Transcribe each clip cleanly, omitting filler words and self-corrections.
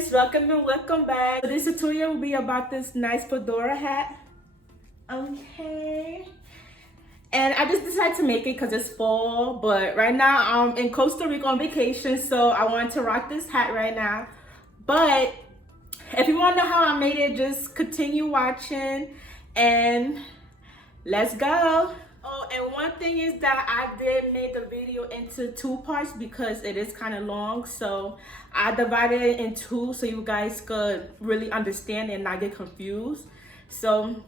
guys, welcome and welcome back. This tutorial will be about this nice fedora hat. Okay, and I just decided to make it because it's fall, but right now I'm in Costa Rica on vacation, so I wanted to rock this hat right now. But if you want to know how I made it, just continue watching and let's go. Oh, and one thing is that I did make the video into 2 parts because it is kind of long, so I divided it in 2 so you guys could really understand and not get confused. So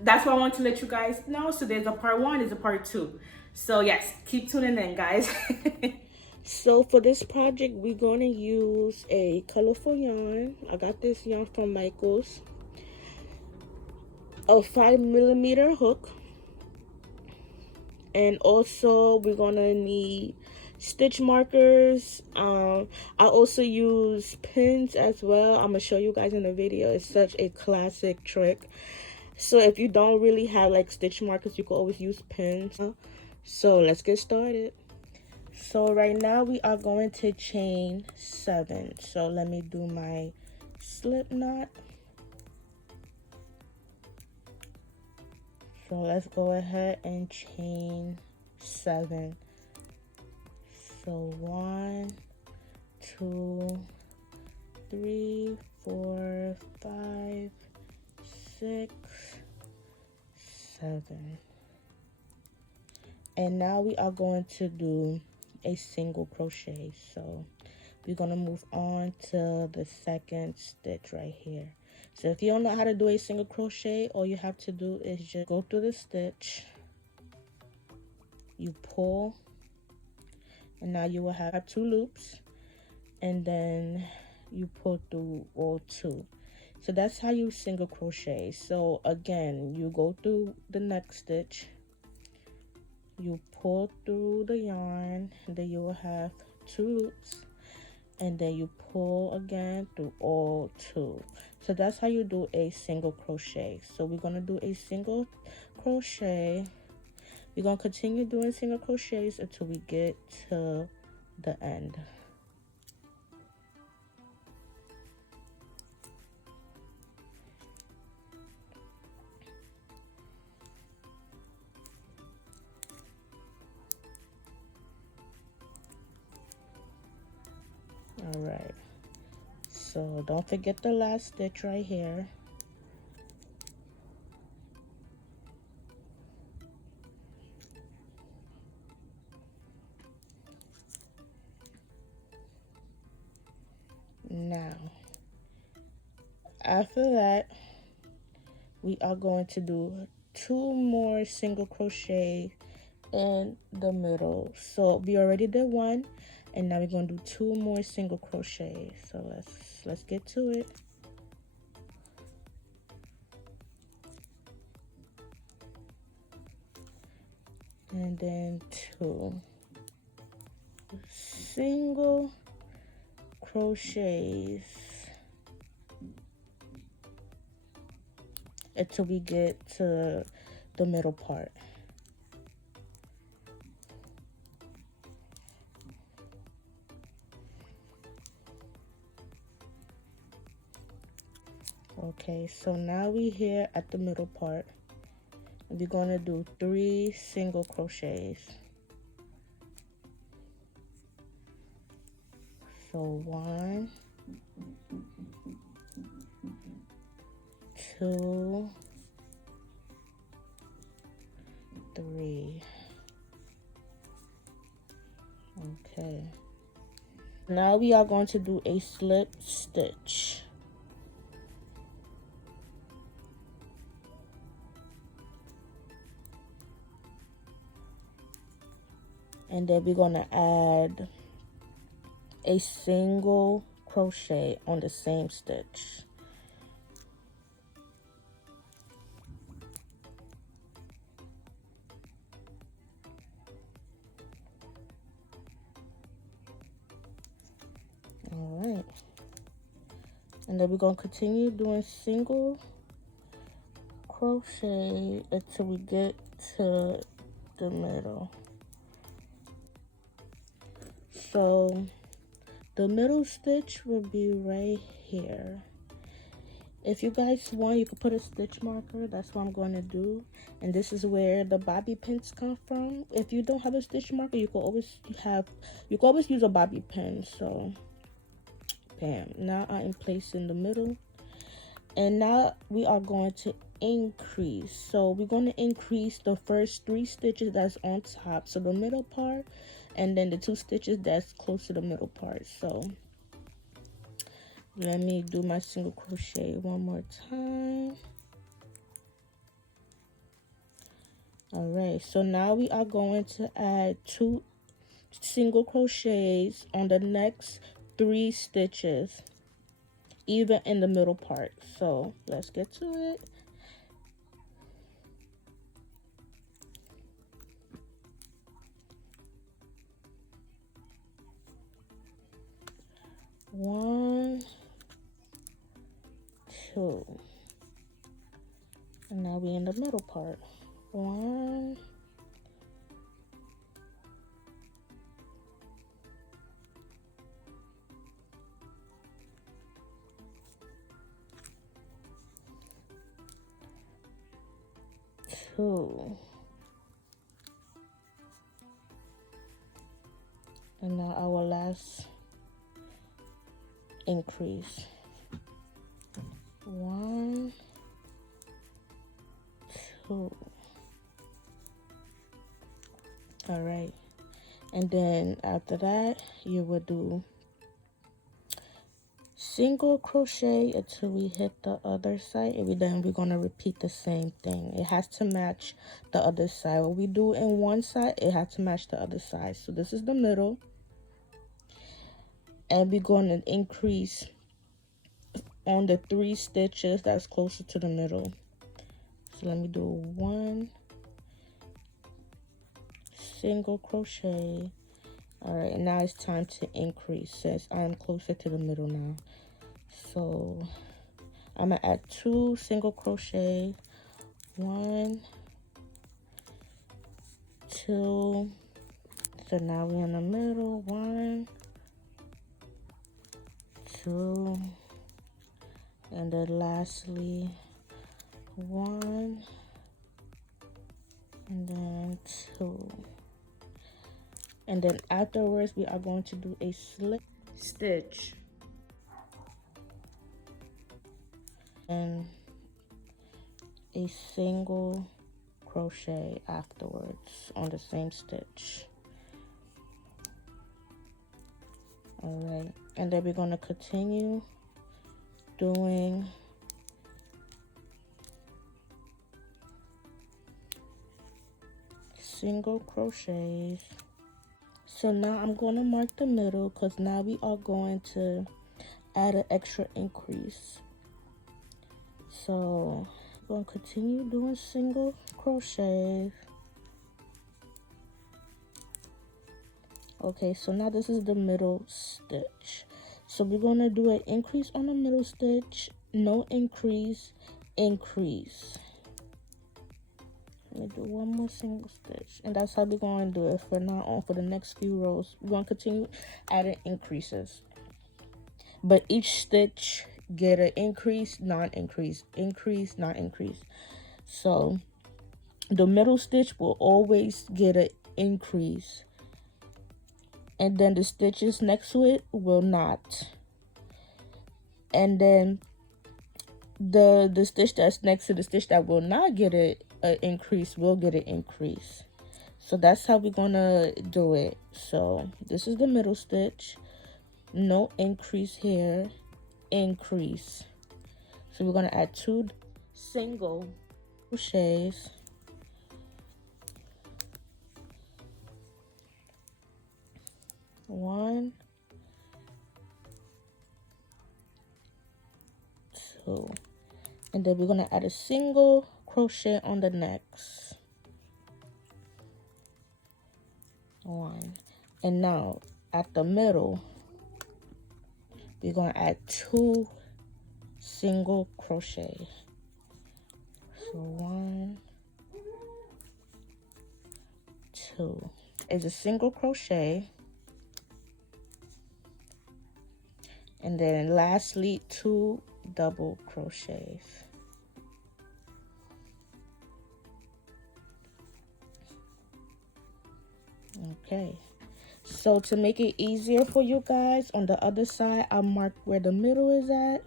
that's what I want to let you guys know. So there's a part 1, there's a part 2. So yes, keep tuning in, guys. So for this project, we're going to use a colorful yarn. I got this yarn from Michael's. A 5mm hook. And also we're gonna need stitch markers. I also use pins as well. I'm gonna show you guys in the video. It's such a classic trick. So if you don't really have like stitch markers, you can always use pins. So let's get started. So right now we are going to chain 7. So let me do my slip knot. So let's go ahead and chain 7. So 1, 2, 3, 4, 5, 6, 7. And now we are going to do a single crochet. So we're going to move on to the 2nd stitch right here. So if you don't know how to do a single crochet, all you have to do is just go through the stitch, you pull, and now you will have 2 loops, and then you pull through all 2. So that's how you single crochet. So again, you go through the next stitch, you pull through the yarn, and then you will have 2 loops, and then you pull again through all 2. So that's how you do a single crochet. So we're going to do a single crochet. We're going to continue doing single crochets until we get to the end. All right. So don't forget the last stitch right here. Now, after that, we are going to do 2 more single crochet in the middle. So we already did 1, and now we're going to do 2 more single crochets. So let's get to it. And then 2 single crochets until we get to the middle part. Okay, so now we here at the middle part. We're going to do 3 single crochets. So 1, 2, 3. Okay. Now we are going to do a slip stitch. And then we're going to add a single crochet on the same stitch. All right. And then we're going to continue doing single crochet until we get to the middle. So the middle stitch will be right here. If you guys want, you could put a stitch marker. That's what I'm going to do. And this is where the bobby pins come from. If you don't have a stitch marker, you can always use a bobby pin. So bam, now I'm placing the middle. And now we are going to increase. So we're going to increase the first 3 stitches that's on top, so the middle part, and then the 2 stitches that's close to the middle part. So let me do my single crochet one more time. All right, so now we are going to add 2 single crochets on the next 3 stitches, even in the middle part. So let's get to it. One, 2, and now we in the middle part. 1, 2, and now our last increase. 1, 2. All right, and then after that you will do single crochet until we hit the other side, and then we're going to repeat the same thing. It has to match the other side. What we do in one side, it has to match the other side. So this is the middle, and we're going to increase on the 3 stitches that's closer to the middle. So let me do 1 single crochet. All right, and now it's time to increase since I'm closer to the middle now. So I'm gonna add 2 single crochet. 1, 2. So now we're in the middle. 1, 2, and then lastly 1, and then 2. And then afterwards we are going to do a slip stitch and a single crochet afterwards on the same stitch. All right, and then we're going to continue doing single crochets. So now I'm going to mark the middle because now we are going to add an extra increase. So I'm going to continue doing single crochet. Okay, so now this is the middle stitch. So we're going to do an increase on the middle stitch, no increase, increase. Let me do one more single stitch, and that's how we're going to do it for now on for the next few rows. We're going to continue adding increases, but each stitch get an increase, non-increase, increase, non-increase. So the middle stitch will always get an increase, and then the stitches next to it will not. And then the stitch that's next to the stitch that will not get an increase will get an increase. So that's how we're gonna do it. So this is the middle stitch, no increase here, increase. So we're gonna add 2 single crochets, one, 2, and then we're gonna add a single crochet on the next one. And now at the middle we're gonna add 2 single crochet. So 1, 2 is a single crochet, And then lastly, 2 double crochets. Okay, so to make it easier for you guys, on the other side I marked where the middle is at,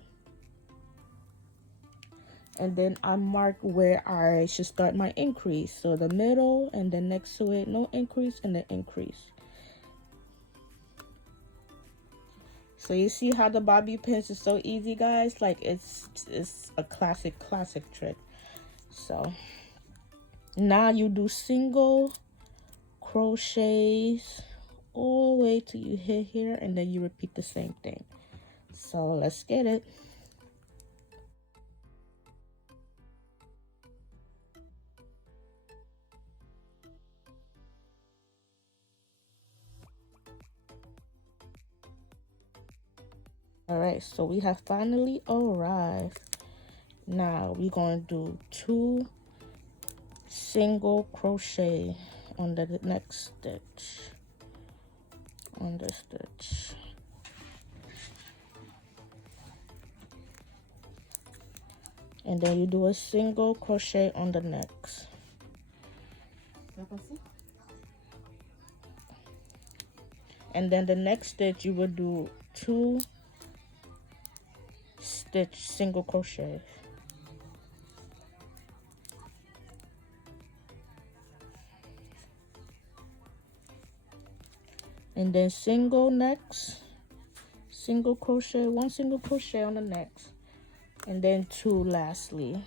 and then I marked where I should start my increase. So the middle, and then next to it, no increase, and then increase. So you see how the bobby pins is so easy, guys? Like it's a classic trick. So now you do single crochets all the way till you hit here, and then you repeat the same thing. So let's get it. All right, so we have finally arrived. Now we're going to do 2 single crochet on the next stitch, on this stitch. And then you do a single crochet on the next. And then the next stitch you will do 2 stitch single crochet. And then single next, single crochet, 1 single crochet on the next, and then 2 lastly.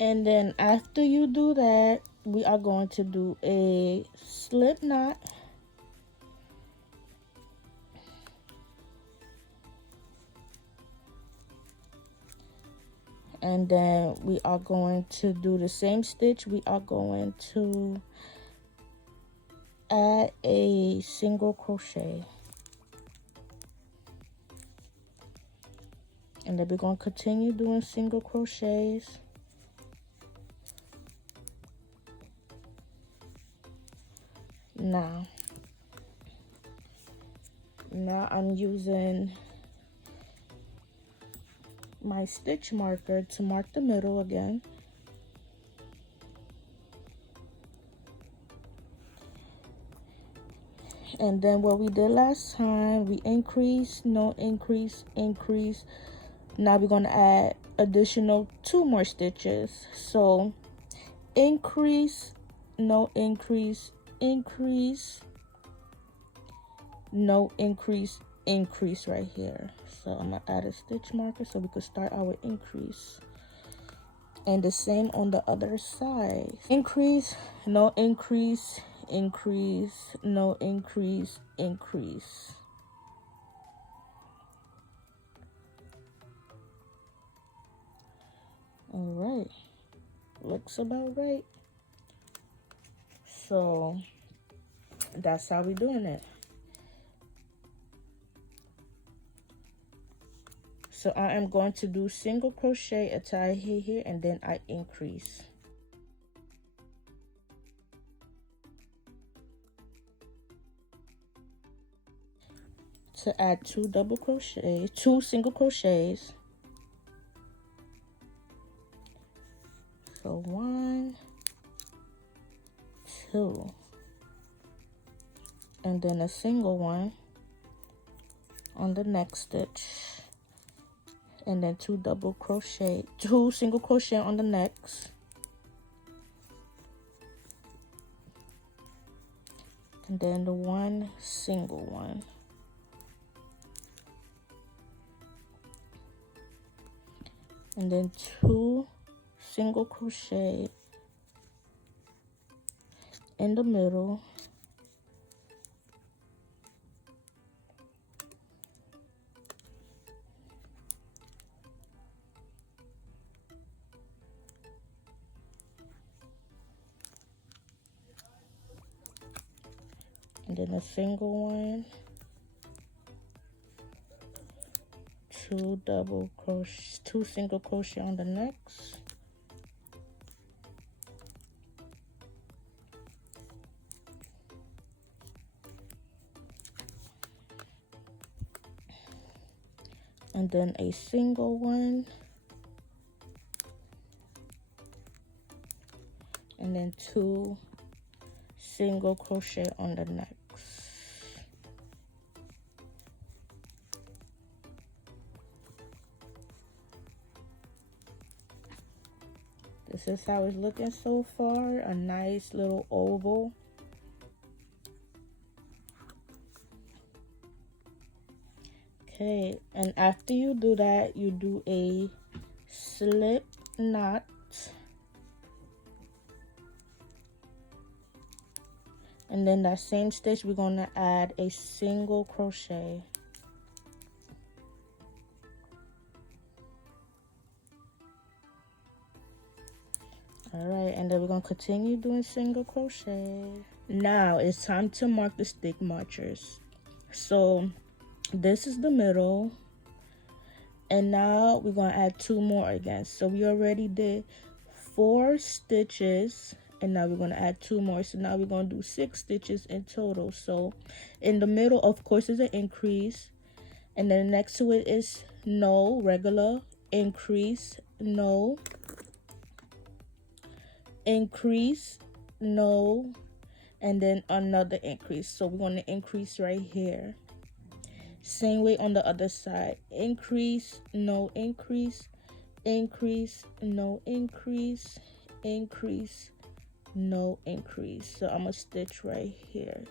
And then after you do that, we are going to do a slip knot. And then we are going to do the same stitch. We are going to add a single crochet. And then we're going to continue doing single crochets. Now I'm using my stitch marker to mark the middle again. And then what we did last time, we increase, no increase, increase. Now we're going to add additional 2 more stitches. So increase, no increase, increase, no increase, increase right here. So I'm gonna add a stitch marker so we could start our increase. And the same on the other side. Increase, no increase, increase, no increase, increase. All right, looks about right. So that's how we're doing it. So I am going to do single crochet until I hit here, and then I increase. To add 2 double crochet, 2 single crochets. So 1, 2, and then a single one on the next stitch, and then 2 double crochet, 2 single crochet on the next, and then the 1 single one, and then 2 single crochet in the middle, and then a single one, two single crochet on the next. And then a single one, and then 2 single crochet on the next. This is how it's looking so far, a nice little oval. Okay, and after you do that, you do a slip knot. And then that same stitch, we're going to add a single crochet. All right, and then we're going to continue doing single crochet. Now it's time to mark the stick marchers. So this is the middle, and now we're going to add 2 more again. So we already did 4 stitches, and now we're going to add 2 more. So now we're going to do 6 stitches in total. So in the middle, of course, is an increase, and then next to it is no, regular, increase, no, increase, no, and then another increase. So we're going to increase right here. Same way on the other side. Increase, no, increase, increase, no, increase, increase, no, increase. So I'm gonna stitch right here.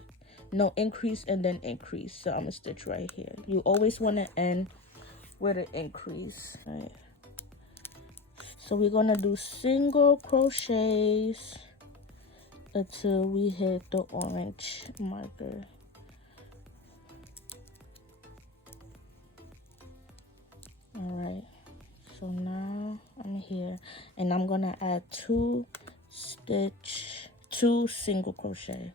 No, increase and then increase. So I'm gonna stitch right here. You always want to end with an increase. All right. So we're gonna do single crochets until we hit the orange marker. All right, so now I'm here, and I'm gonna add 2 single crochet.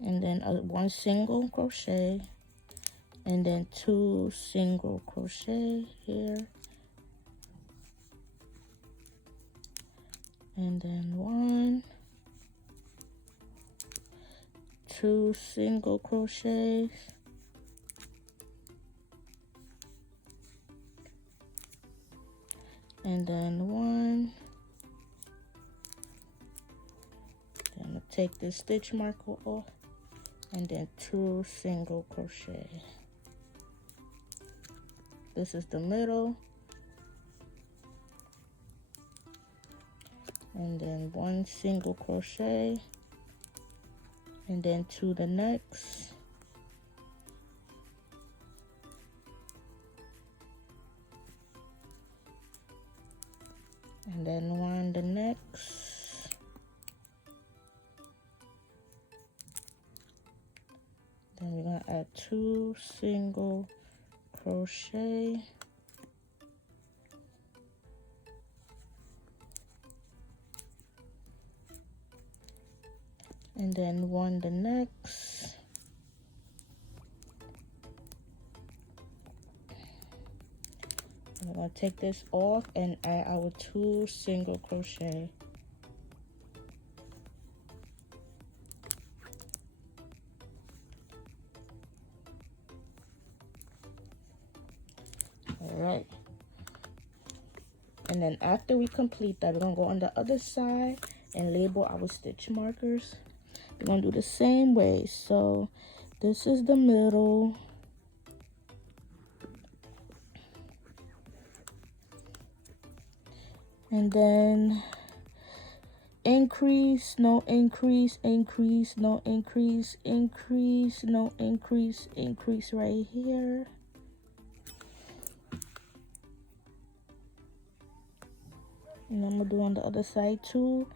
And then 1 single crochet, and then 2 single crochet here, and then 1, 2 single crochets, and then 1. Then I'm gonna take this stitch marker off, and then 2 single crochet. This is the middle, and then 1 single crochet, and then to the next, and then 1 the next, then we're gonna add 2 single crochet, and then 1 the next, we're gonna take this off and add our 2 single crochet. All right, and then after we complete that, we're gonna go on the other side and label our stitch markers. We're gonna do the same way. So this is the middle, and then increase, no, increase, increase, no, increase, increase, no, increase, increase right here. And I'm gonna do on the other side too.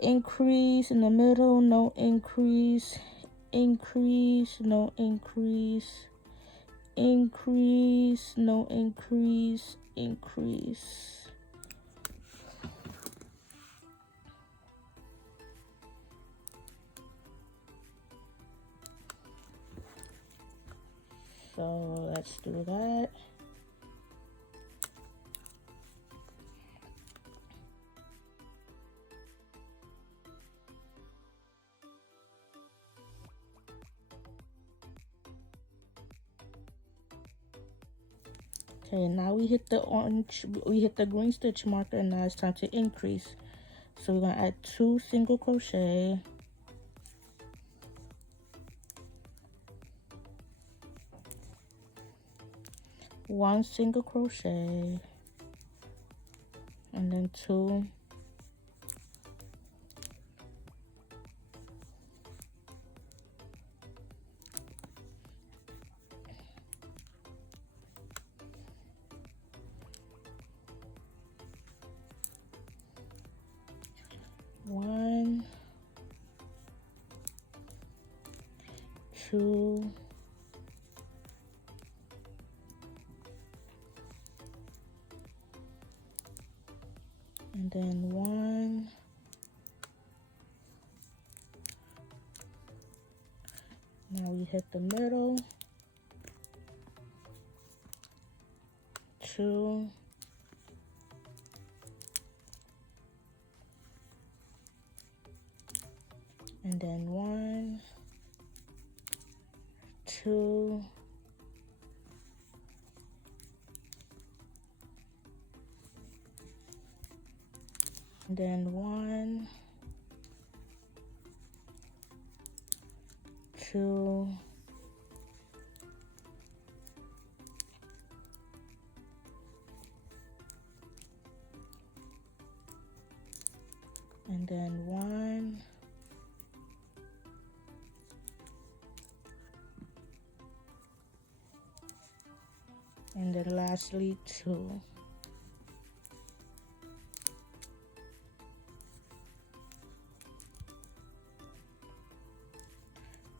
Increase in the middle, no, increase, increase, no, increase, increase, no, increase, increase. So let's do that. Okay, now we hit the orange, we hit the green stitch marker, and now it's time to increase. So we're gonna add 2 single crochet, one single crochet, and then 2, one, 2, and then 1, now we hit the middle, 2, and then 1, 2, and then 1, 2, and then 1, and then lastly 2.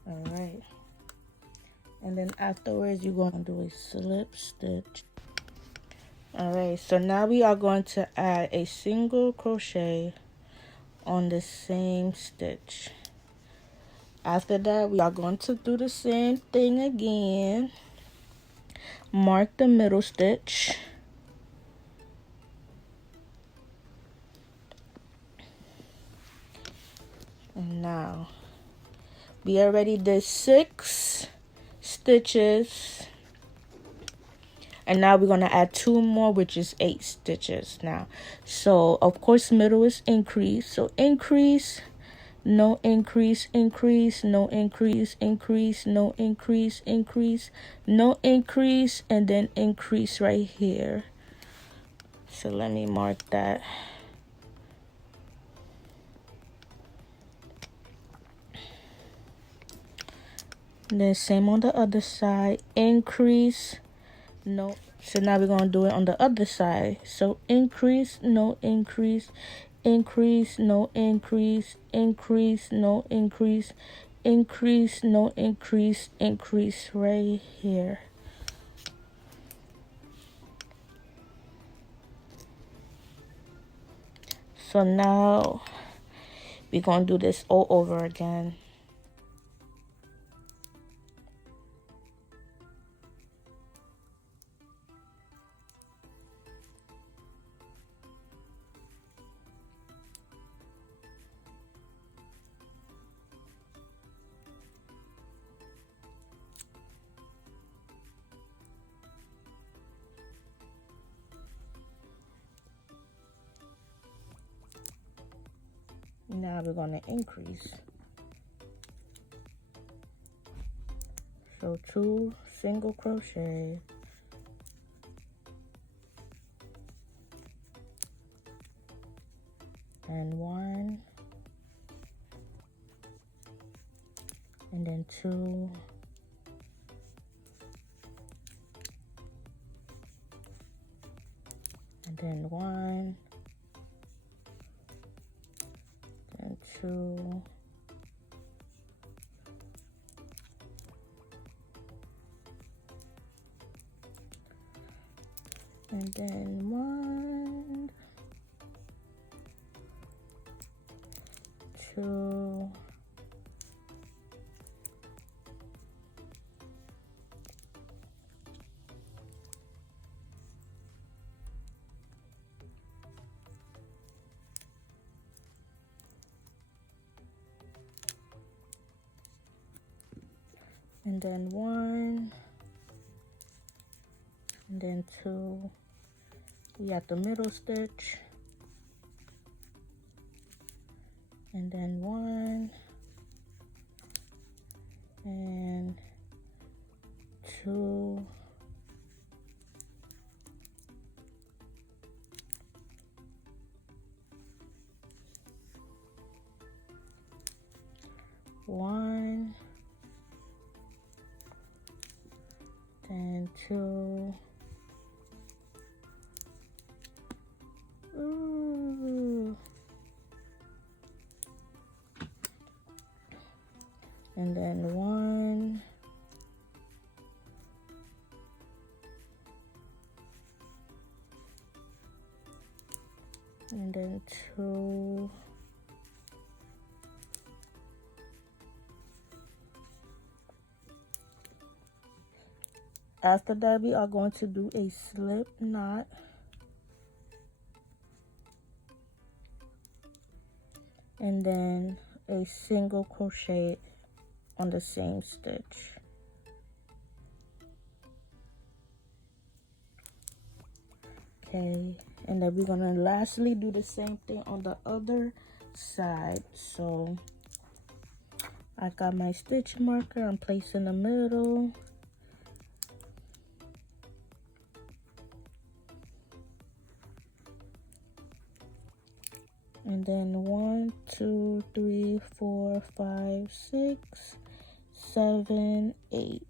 All right, and then afterwards you're going to do a slip stitch. All right, so now we are going to add a single crochet on the same stitch. After that, we are going to do the same thing again. Mark the middle stitch, and now we already did 6 stitches, and now we're going to add 2 more, which is 8 stitches now. So of course middle is increase, so increase, no increase, increase, no increase, increase, no increase, increase, no increase, and then increase right here. So let me mark that. And then same on the other side, increase, no. So now we're going to do it on the other side. So increase, no increase, increase, no increase, increase, no increase, increase, no increase, increase right here. So now we're going to do this all over again. Now we're going to increase. So 2 single crochet, and 1, and then 2, and then 1, and 2, and then 1, 2, and then 1, and then 2. We got the middle stitch, and then 1 and 2, one, then 2. Ooh. And then 1, and then 2, after that we are going to do a slip knot, and then a single crochet on the same stitch. Okay, and then we're gonna lastly do the same thing on the other side. So I got my stitch marker, I'm placing in the middle. And then 1, 2, 3, 4, 5, 6, 7, 8.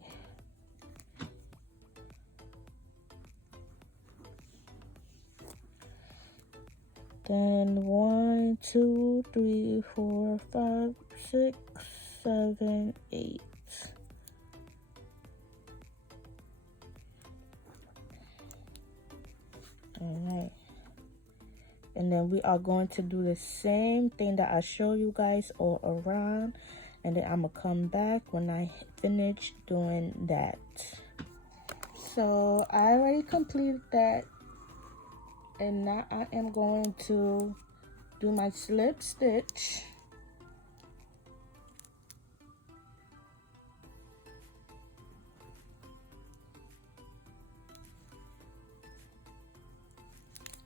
Then 1, 2, 3, 4, 5, 6, 7, 8. All right. And then we are going to do the same thing that I show you guys all around, and then I'm gonna come back when I finish doing that. So I already completed that, and now I am going to do my slip stitch.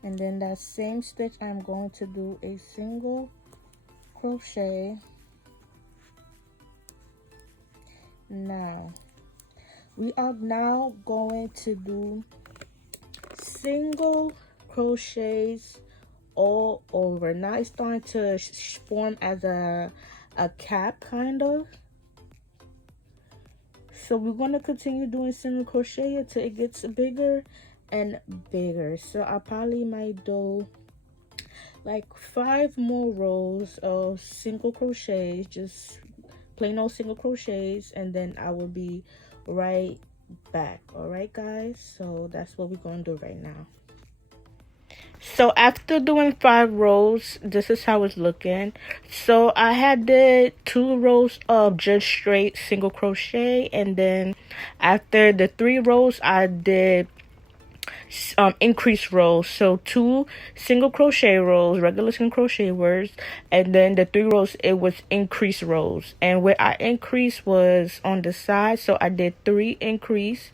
And then that same stitch, I'm going to do a single crochet. Now, we are now going to do single crochets all over. Now it's starting to form as a cap, kind of. So we're going to continue doing single crochet until it gets bigger and bigger. So I probably might do like 5 more rows of single crochets, just plain old single crochets, and then I will be right back. All right guys, so that's what we're going to do right now. So after doing 5 rows, this is how it's looking. So I had did 2 rows of just straight single crochet, and then after the 3 rows I did increase rows. So 2 single crochet rows, regular single crochet rows, and then the 3 rows it was increase rows. And where I increased was on the side, so I did 3 increase,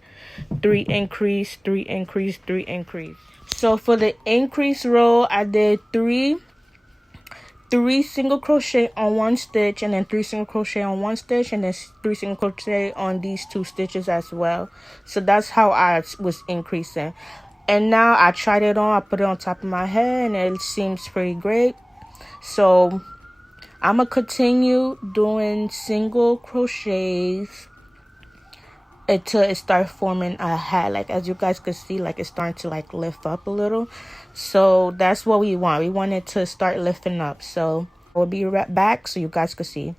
3 increase, 3 increase, 3 increase. So for the increase row I did 3 single crochet on 1 stitch, and then 3 single crochet on 1 stitch, and then 3 single crochet on these 2 stitches as well. So that's how I was increasing. And now I tried it on, I put it on top of my head, and it seems pretty great. So I'm gonna continue doing single crochets until it starts forming a hat. Like as you guys can see, like it's starting to like lift up a little. So that's what we want. We want it to start lifting up. So we'll be right back so you guys can see.